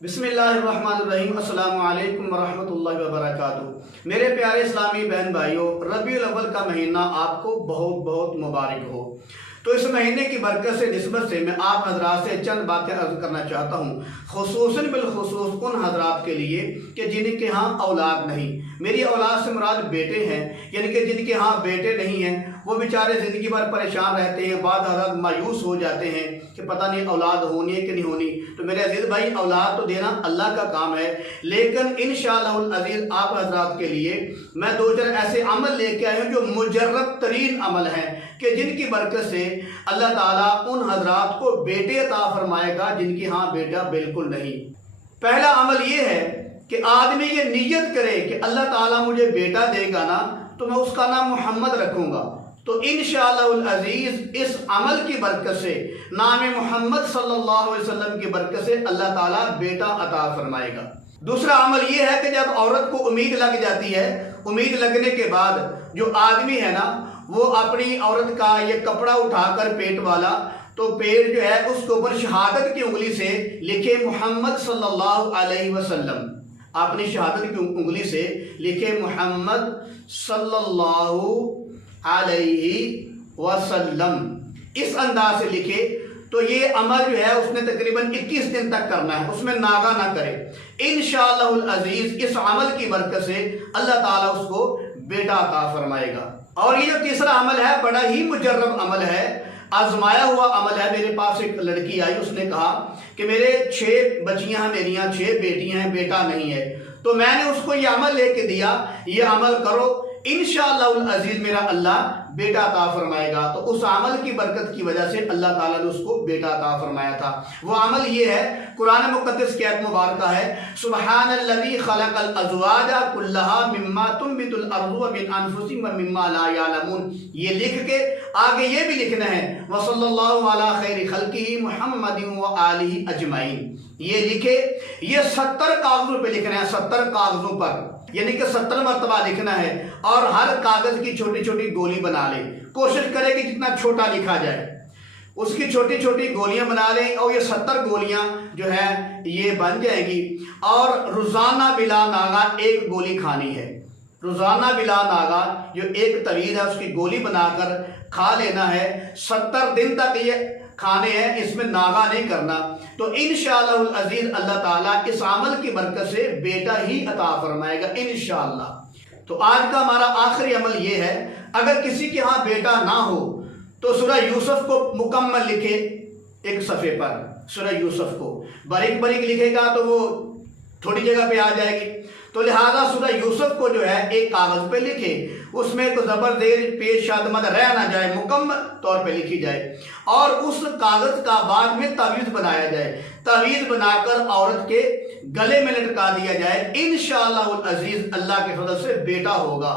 بسم اللہ الرحمن الرحیم۔ السلام علیکم ورحمۃ اللہ وبرکاتہ۔ میرے پیارے اسلامی بہن بھائیوں، ربیع الاول کا مہینہ آپ کو بہت بہت مبارک ہو۔ تو اس مہینے کی برکت سے نسبت سے میں آپ حضرات سے چند باتیں عرض کرنا چاہتا ہوں، خصوصاً بالخصوص ان حضرات کے لیے کہ جن کے ہاں اولاد نہیں۔ میری اولاد سے مراد بیٹے ہیں، یعنی کہ جن کے ہاں بیٹے نہیں ہیں، وہ بیچارے زندگی بھر پریشان رہتے ہیں، بعض حضرات مایوس ہو جاتے ہیں کہ پتہ نہیں اولاد ہونی ہے کہ نہیں ہونی۔ تو میرے عزیز بھائی، اولاد تو دینا اللہ کا کام ہے، لیکن انشاءاللہ العزیز آپ حضرات کے لیے میں دو چار ایسے عمل لے کے آئے ہوں جو مجرب ترین عمل ہیں کہ جن کی برکت سے اللہ تعالیٰ ان حضرات کو بیٹے عطا فرمائے گا جن کی ہاں بیٹا بالکل نہیں۔ پہلا عمل یہ ہے کہ آدمی یہ نیت کرے کہ اللہ تعالیٰ مجھے بیٹا دے گا نا تو میں اس کا نام محمد رکھوں گا۔ تو انشاءاللہ العزیز اس عمل کی برکت سے، نام محمد صلی اللہ علیہ وسلم کی برکت سے اللہ تعالیٰ بیٹا عطا فرمائے گا۔ دوسرا عمل یہ ہے کہ جب عورت کو امید لگ جاتی ہے، امید لگنے کے بعد جو آدمی ہے نا، وہ اپنی عورت کا یہ کپڑا اٹھا کر پیٹ والا، تو پیٹ جو ہے اس کے اوپر شہادت کی انگلی سے لکھے محمد صلی اللہ علیہ وسلم، اپنی شہادت کی انگلی سے لکھے محمد صلی اللہ علیہ وسلم، اس انداز سے لکھے۔ تو یہ عمل جو ہے اس نے تقریباً 21 دن تک کرنا ہے، اس میں ناغہ نہ کرے۔ انشاءاللہ العزیز اس عمل کی برکت سے اللہ تعالیٰ اس کو بیٹا عطا فرمائے گا۔ اور یہ جو تیسرا عمل ہے بڑا ہی مجرب عمل ہے، آزمایا ہوا عمل ہے۔ میرے پاس ایک لڑکی آئی، اس نے کہا کہ میرے 6 بچیاں ہیں، میریاں 6 بیٹیاں ہیں، بیٹا نہیں ہے۔ تو میں نے اس کو یہ عمل لے کے دیا، یہ عمل کرو، انشاءاللہ العزیز میرا اللہ بیٹا عطا فرمائے گا۔ تو اس عمل کی برکت کی وجہ سے اللہ تعالیٰ نے اس کو بیٹا عطا فرمایا تھا۔ وہ عمل یہ ہے، قرآن مقدس کی آیت مبارکہ ہے، سبحان الذی خلق الازواج کلھا مما تنبت الارض ومن انفسہم ومما لا یعلمون۔ یہ لکھ کے آگے یہ بھی لکھنا ہے، وصلی اللہ علی خیر خلقہ محمد وآلہ اجمعین۔ یہ لکھے، یہ 70 کاغذوں پہ لکھنا ہے، 70 کاغذوں پر، یعنی کہ 70 مرتبہ لکھنا ہے، اور ہر کاغذ کی چھوٹی چھوٹی گولی بنا لے۔ کوشش کرے کہ جتنا چھوٹا لکھا جائے اس کی چھوٹی چھوٹی گولیاں بنا لیں، اور یہ 70 گولیاں جو ہے یہ بن جائے گی، اور روزانہ بلا ناغہ 1 گولی کھانی ہے۔ روزانہ بلا ناغہ جو ایک طویل ہے اس کی گولی بنا کر کھا لینا ہے، 70 دن تک یہ کھانے ہیں، اس میں ناغہ نہیں کرنا۔ تو انشاءاللہ العزیز اللہ تعالیٰ اس عمل کی برکت سے بیٹا ہی عطا فرمائے گا انشاءاللہ۔ تو آج کا ہمارا آخری عمل یہ ہے، اگر کسی کے ہاں بیٹا نہ ہو تو سورہ یوسف کو مکمل لکھے ایک صفحے پر، سورہ یوسف کو باریک باریک لکھے گا تو وہ تھوڑی جگہ پہ آ جائے گی۔ تو لہٰذا سورہ یوسف کو جو ہے ایک کاغذ پہ لکھے، اس میں کوئی زبر زیر پیش شاد مد رہ نہ جائے، مکمل طور پہ لکھی جائے، اور اس کاغذ کا بعد میں تعویذ بنایا جائے، تعویذ بنا کر عورت کے گلے میں لٹکا دیا جائے۔ انشاءاللہ العزیز اللہ کے فضل سے بیٹا ہوگا۔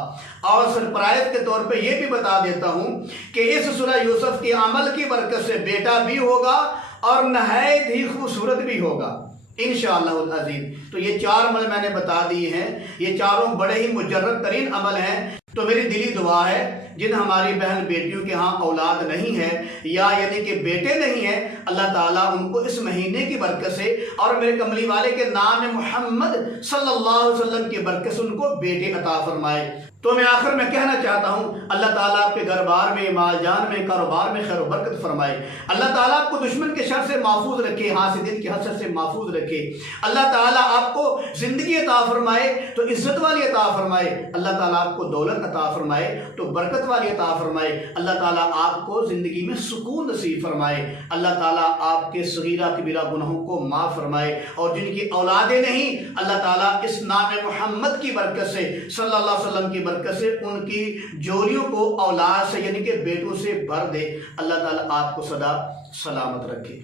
اور سرپرائز کے طور پہ یہ بھی بتا دیتا ہوں کہ اس سورہ یوسف کے عمل کی برکت سے بیٹا بھی ہوگا اور نہایت ہی خوبصورت بھی ہوگا انشاءاللہ العزیز۔ تو یہ 4 عمل میں نے بتا دیے ہیں، یہ چاروں بڑے ہی مجرب ترین عمل ہیں۔ تو میری دلی دعا ہے جن ہماری بہن بیٹیوں کے ہاں اولاد نہیں ہے، یا یعنی کہ بیٹے نہیں ہیں، اللہ تعالیٰ ان کو اس مہینے کی برکت سے اور میرے کملی والے کے نام محمد صلی اللہ علیہ وسلم کی برکت سے ان کو بیٹے عطا فرمائے۔ تو میں آخر میں کہنا چاہتا ہوں، اللہ تعالیٰ آپ کے گھر بار میں، مال جان میں، کاروبار میں خیر و برکت فرمائے۔ اللہ تعالیٰ آپ کو دشمن کے شر سے محفوظ رکھے، حاسدین کے حسد سے محفوظ رکھے۔ اللہ تعالیٰ آپ کو زندگی عطا فرمائے تو عزت والی عطا فرمائے۔ اللہ تعالیٰ آپ کو دولت عطا فرمائے تو برکت والی عطا فرمائے۔ اللہ تعالیٰ آپ کو زندگی میں سکون نصیب فرمائے۔ اللہ تعالیٰ آپ کے صغیرہ کبیرہ گناہوں کو معاف فرمائے، اور جن کی اولادیں نہیں، اللہ تعالیٰ اس نام محمد کی برکت سے، صلی اللہ علیہ وسلم کی برکت سے، ان کی جولیوں کو اولاد سے یعنی کہ بیٹوں سے بھر دے۔ اللہ تعالیٰ آپ کو سدا سلامت رکھے۔